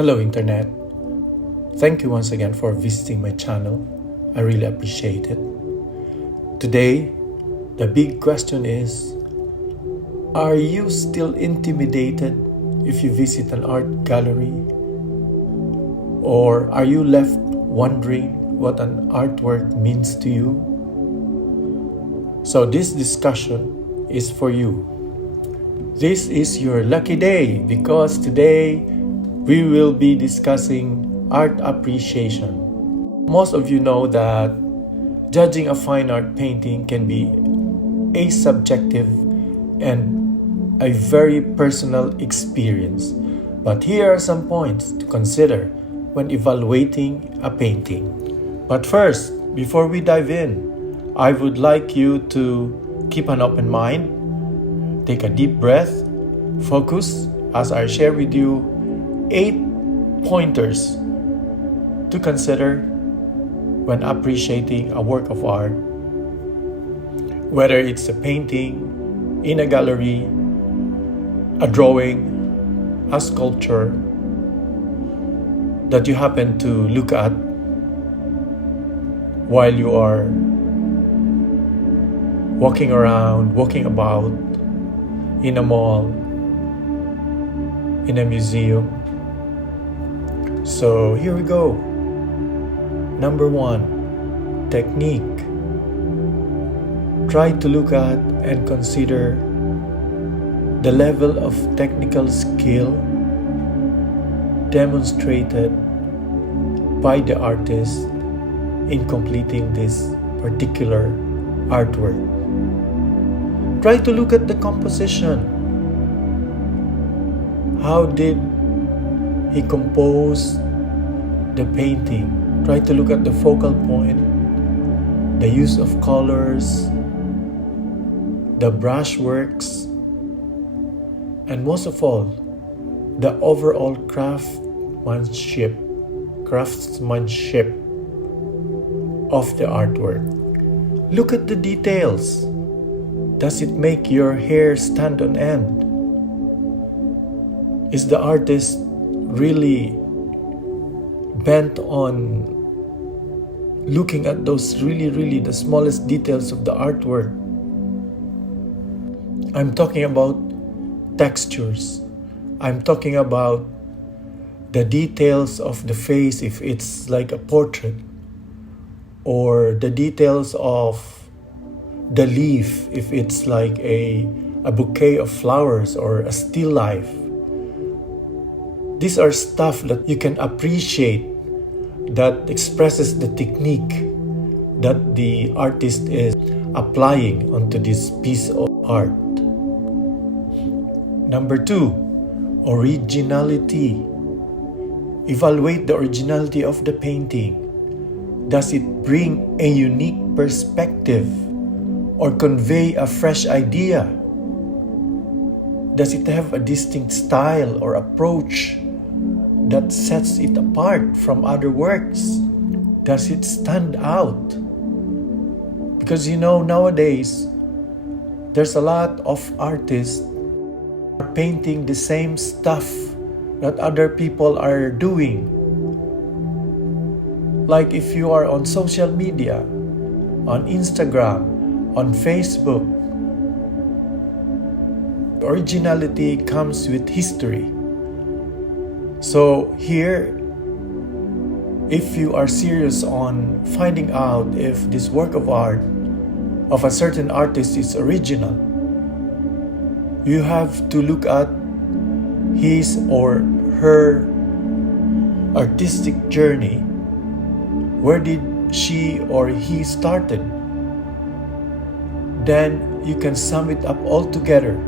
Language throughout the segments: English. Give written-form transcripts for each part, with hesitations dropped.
Hello Internet. Thank you once again for visiting my channel. I really appreciate it. Today, the big question is, are you still intimidated if you visit an art gallery? Or are you left wondering what an artwork means to you? So this discussion is for you. This is your lucky day because today we will be discussing art appreciation. Most of you know that judging a fine art painting can be a subjective and a very personal experience. But here are some points to consider when evaluating a painting. But first, before we dive in, I would like you to keep an open mind, take a deep breath, focus as I share with you 8 pointers to consider when appreciating a work of art, whether it's a painting, in a gallery, a drawing, a sculpture that you happen to look at while you are walking around, walking about in a mall, in a museum. So here we go. Number 1, technique. Try to look at and consider the level of technical skill demonstrated by the artist in completing this particular artwork. Try to look at the composition. How did he compose the painting? Try to look at the focal point, the use of colors, the brushworks, and most of all, the overall craftsmanship of the artwork. Look at the details. Does it make your hair stand on end? Is the artist really bent on looking at those really the smallest details of the artwork? I'm talking about textures. I'm talking about the details of the face if it's like a portrait, or the details of the leaf if it's like a bouquet of flowers or a still life. These are stuff that you can appreciate that expresses the technique that the artist is applying onto this piece of art. Number 2, originality. Evaluate the originality of the painting. Does it bring a unique perspective or convey a fresh idea? Does it have a distinct style or approach that sets it apart from other works? Does it stand out? Because nowadays, there's a lot of artists are painting the same stuff that other people are doing. Like if you are on social media, on Instagram, on Facebook, originality comes with history. So here, if you are serious on finding out if this work of art of a certain artist is original, you have to look at his or her artistic journey. Where did she or he started? Then you can sum it up all together.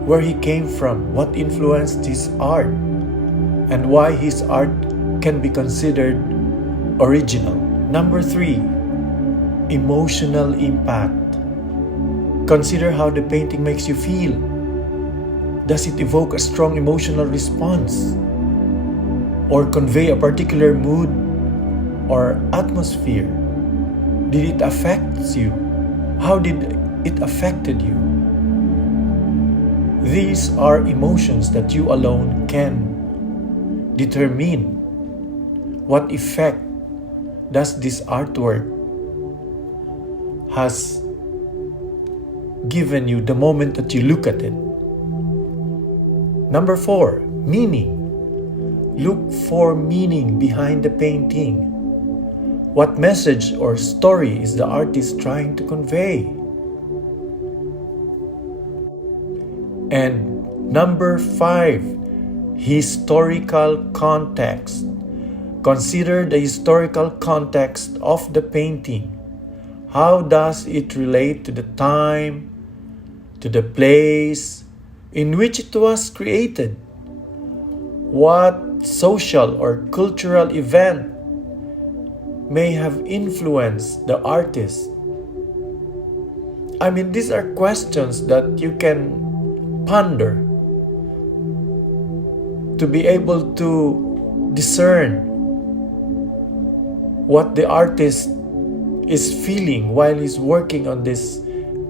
Where he came from, what influenced his art, and why his art can be considered original. Number 3, emotional impact. Consider how the painting makes you feel. Does it evoke a strong emotional response or convey a particular mood or atmosphere? Did it affect you? How did it affected you? These are emotions that you alone can determine what effect does this artwork has given you the moment that you look at it. Number 4, meaning. Look for meaning behind the painting. What message or story is the artist trying to convey? And number 5, historical context. Consider the historical context of the painting. How does it relate to the time, to the place in which it was created? What social or cultural event may have influenced the artist? I mean, these are questions that you can ponder to be able to discern what the artist is feeling while he's working on this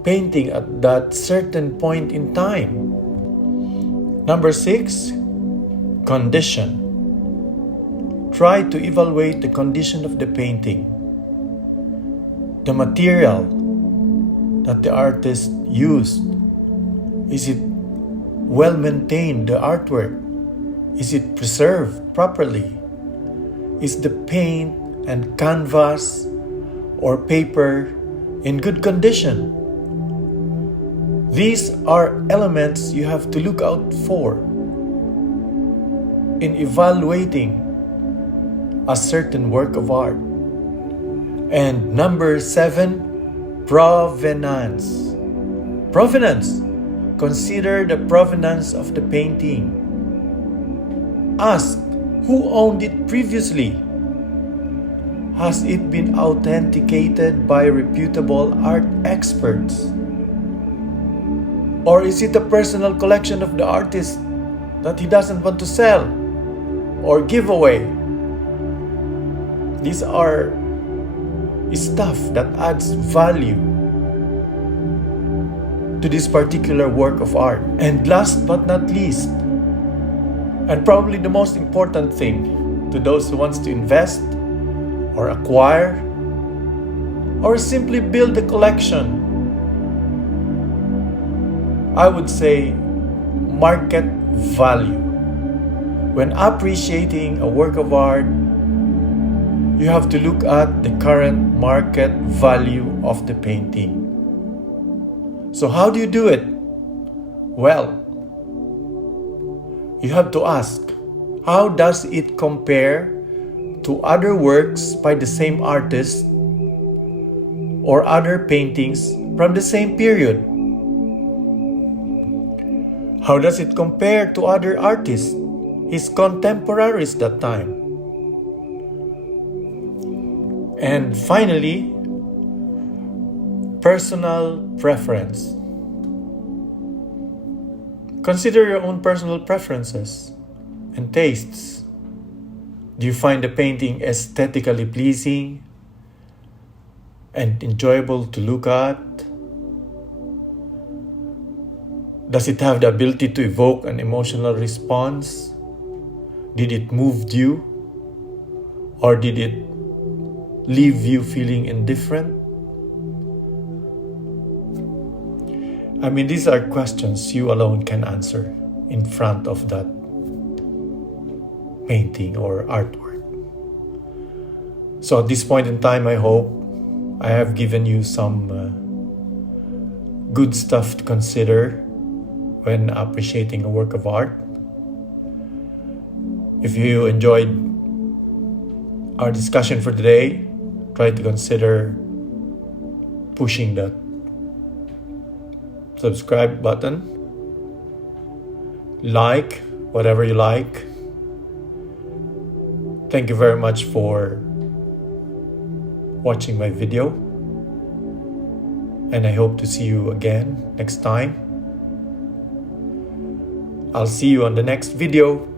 painting at that certain point in time. Number 6, condition. Try to evaluate the condition of the painting. The material that the artist used. Is it well maintained, the artwork? Is it preserved properly? Is the paint and canvas or paper in good condition? These are elements you have to look out for in evaluating a certain work of art. And number 7, provenance. Provenance. Consider the provenance of the painting. Ask who owned it previously. Has it been authenticated by reputable art experts? Or is it a personal collection of the artist that he doesn't want to sell or give away? These are stuff that adds value to this particular work of art. And last but not least, and probably the most important thing to those who wants to invest or acquire or simply build a collection, I would say market value. When appreciating a work of art, you have to look at the current market value of the painting. So how do you do it? Well, you have to ask, how does it compare to other works by the same artist or other paintings from the same period? How does it compare to other artists, his contemporaries that time? And finally, personal preference. Consider your own personal preferences and tastes. Do you find the painting aesthetically pleasing and enjoyable to look at? Does it have the ability to evoke an emotional response? Did it move you? Or did it leave you feeling indifferent? I mean, these are questions you alone can answer in front of that painting or artwork. So at this point in time, I hope I have given you some good stuff to consider when appreciating a work of art. If you enjoyed our discussion for today, try to consider pushing that subscribe button, like whatever you like. Thank you very much for watching my video, and I hope to see you again next time. I'll see you on the next video.